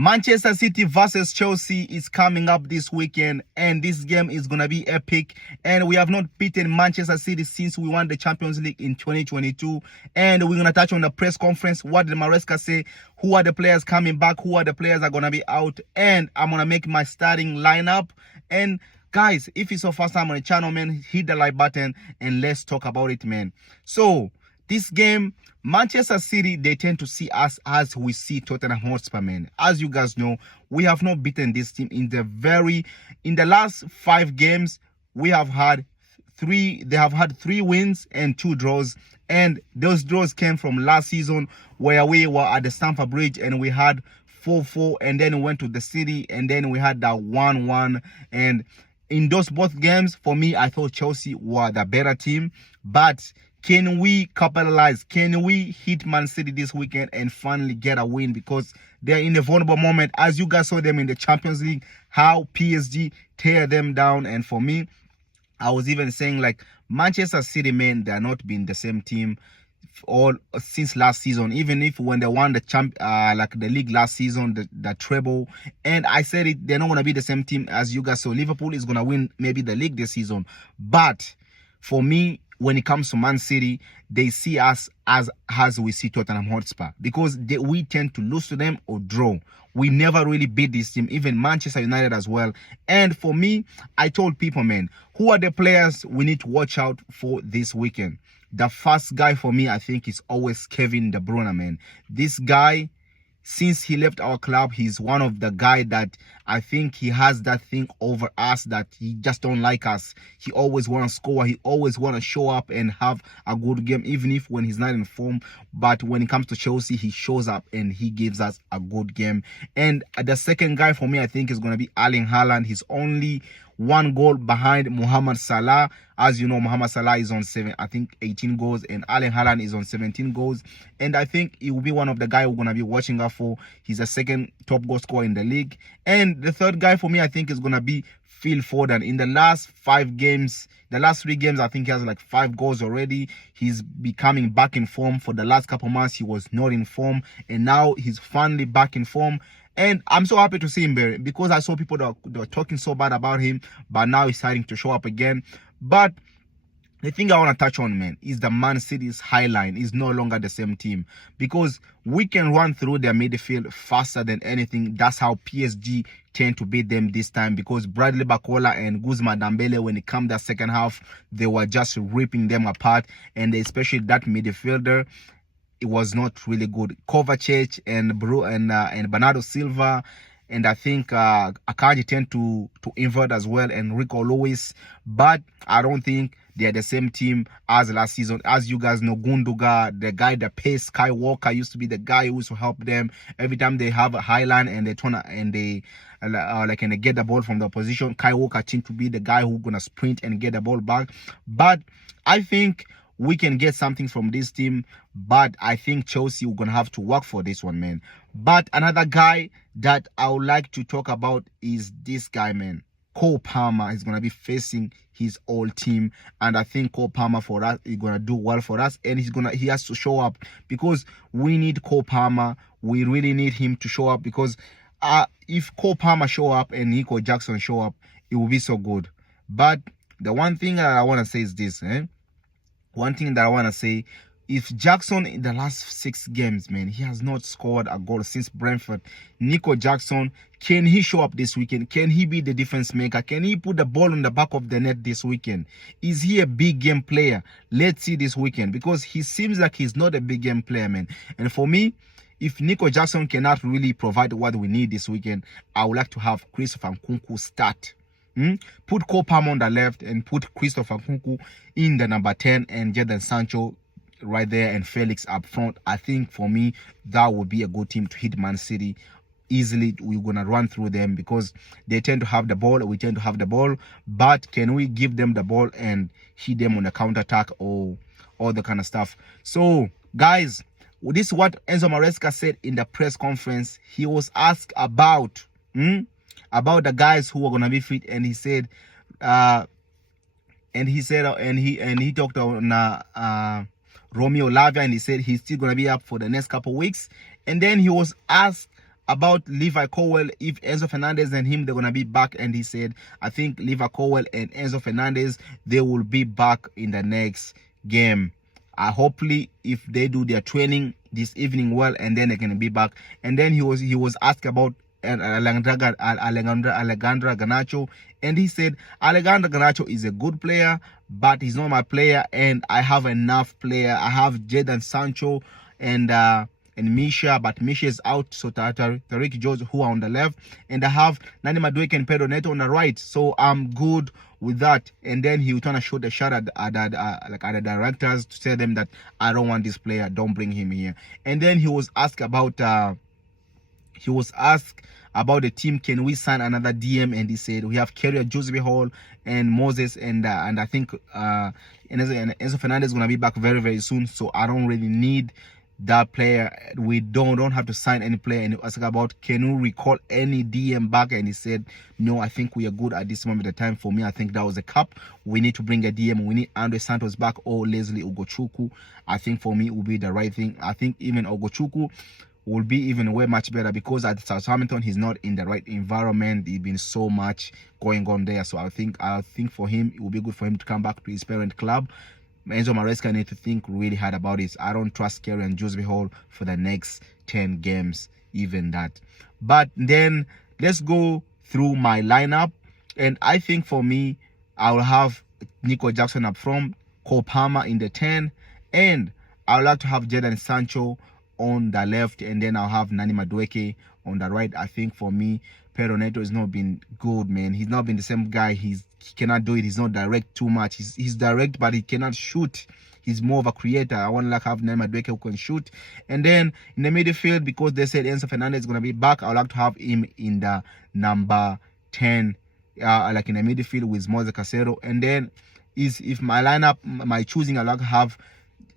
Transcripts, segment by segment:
Manchester City versus Chelsea is coming up this weekend, and this game is going to be epic. And we have not beaten Manchester City since we won the Champions League in 2022. And we're going to touch on the press conference. What did Maresca say? Who are the players coming back? Who are the players that are going to be out? And I'm going to make my starting lineup. And guys, if it's your first time on the channel, man, hit the like button and let's talk about it, man. So this game, Manchester City, they tend to see us as we see Tottenham Hotspur, man. As you guys know, we have not beaten this team in the last 5 games. We have had they have had 3 wins and 2 draws, and those draws came from last season where we were at the Stamford Bridge and we had 4-4, and then we went to the City and then we had that 1-1. And in those both games, for me, I thought Chelsea were the better team. But can we capitalize? Can we hit Man City this weekend and finally get a win? Because they're in a vulnerable moment. As you guys saw them in the Champions League, how PSG tear them down. And for me, I was even saying, like, Manchester City, man, they're not been the same team all since last season. Even if when they won the the league last season, the treble, and I said it, they're not going to be the same team as you guys. So Liverpool is going to win maybe the league this season. But for me, when it comes to Man City, they see us as we see Tottenham Hotspur, because we tend to lose to them or draw. We never really beat this team, even Manchester United as well. And for me, I told people, man, who are the players we need to watch out for this weekend? The first guy for me, I think, is always Kevin De Bruyne, man. This guy, since he left our club, he's one of the guy that I think he has that thing over us that he just don't like us. He always want to score. He always want to show up and have a good game, even if when he's not in form. But when it comes to Chelsea, he shows up and he gives us a good game. And the second guy for me, I think, is going to be Erling Haaland. He's only 1 goal behind Mohamed Salah. As you know, Mohamed Salah is on 18 goals, and Erling Haaland is on 17 goals. And I think he will be one of the guys we're going to be watching out for. He's the second top goal scorer in the league. And the third guy for me, I think, is going to be Phil Foden. In the last 5 games, the last 3 games, I think he has like 5 goals already. He's becoming back in form. For the last couple months, he was not in form, and now he's finally back in form. And I'm so happy to see him there, because I saw people that were talking so bad about him, but now he's starting to show up again. But the thing I want to touch on, man, is the Man City's high line is no longer the same team, because we can run through their midfield faster than anything. That's how PSG tend to beat them this time, because Bradley Barcola and Guzman Dembele, when it came to the second half, they were just ripping them apart. And especially that midfielder, it was not really good. Kovacic and Bernardo Silva, and I think Akanji tend to invert as well, and Rico Lewis. But I don't think they're the same team as last season. As you guys know, Gundogan, the guy that pays Kai Walker, used to be the guy who used to help them every time they have a high line and they turn and they get the ball from the opposition. Kai Walker seems to be the guy who's gonna sprint and get the ball back. But I think we can get something from this team, but I think Chelsea are going to have to work for this one, man. But another guy that I would like to talk about is this guy, man. Cole Palmer is going to be facing his old team, and I think Cole Palmer for us is going to do well for us, and he has to show up, because we need Cole Palmer. We really need him to show up, because if Cole Palmer show up and Nico Jackson show up, it will be so good. But the one thing that I want to say is this, One thing that I want to say, if Jackson in the last 6 games, man, he has not scored a goal since Brentford. Nico Jackson, can he show up this weekend? Can he be the difference maker? Can he put the ball on the back of the net this weekend? Is he a big game player? Let's see this weekend, because he seems like he's not a big game player, man. And for me, if Nico Jackson cannot really provide what we need this weekend, I would like to have Christopher Nkunku start. Put Cole Palmer on the left and put Christopher Nkunku in the number 10 and Jadon Sancho right there and Felix up front. I think for me, that would be a good team to hit Man City easily. We're going to run through them, because they tend to have the ball. We tend to have the ball. But can we give them the ball and hit them on the counter-attack or all the kind of stuff? So, guys, this is what Enzo Maresca said in the press conference. He was asked about the guys who are gonna be fit, and he said, he talked on Romeo Lavia, and he said he's still gonna be up for the next couple weeks. And then he was asked about Levi Colwill, if Enzo Fernandez and him, they're going to be back. And he said, I think Levi Colwill and Enzo Fernandez, they will be back in the next game. Hopefully, if they do their training this evening well, and then they can be back. And then he was asked about Alejandra Garnacho, and he said Alejandra Garnacho is a good player, but he's not my player, and I have enough player. I have Jadon Sancho and Misha, but Misha is out, so Tariq Jones who are on the left, and I have Nani Madueke and Pedro Neto on the right, so I'm good with that. And then he was trying to shoot a shot at the directors to tell them that I don't want this player, don't bring him here. And then he was asked about the team, can we sign another DM? And he said we have Carrier Joseph Hall and Moses, and I think Enzo Fernandez is gonna be back very, very soon, so I don't really need that player. We don't have to sign any player. And he asked about, can we recall any DM back? And he said no, I think we are good at this moment of time. For me, I think that was a cap. We need to bring a DM. We need Andre Santos back or Leslie Ugochukwu. I think for me it will be the right thing. I think even Ugochukwu will be even way much better, because at Southampton he's not in the right environment. There's been so much going on there, so I think for him it will be good for him to come back to his parent club. Enzo Maresca need to think really hard about it. I don't trust Kerry and Joseph Hall for the next 10 games, even that. But then let's go through my lineup, and I think for me I will have Nico Jackson up front, Cole Palmer in the 10, and I would like to have Jadon Sancho on the left, and then I'll have Nani Madueke on the right. I think for me, Pedro Neto has not been good, man. He's not been the same guy. He cannot do it. He's not direct too much. He's direct, but he cannot shoot. He's more of a creator. I want to have Nani Madueke who can shoot. And then in the midfield, because they said Enzo Fernandez is going to be back, I would like to have him in the number 10, like in the midfield with Moise Casero. And then if my lineup, my choosing, I would like to have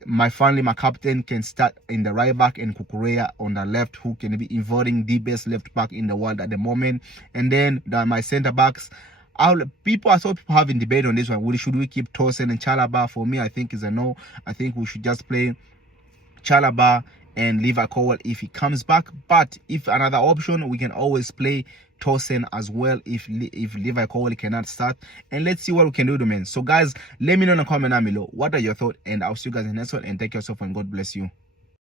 my captain can start in the right back, and Kukurea on the left, who can be inverting the best left back in the world at the moment. And then my center backs, I saw people having debate on this one. Should we keep Tosin and Chalaba? For me, I think is a no. I think we should just play Chalaba and Levi Colwill if he comes back. But if another option, we can always play Tosin as well if Levi Colwill cannot start, and let's see what we can do to man. So guys, let me know in the comment down below what are your thoughts, and I'll see you guys in the next one, and take yourself and God bless you.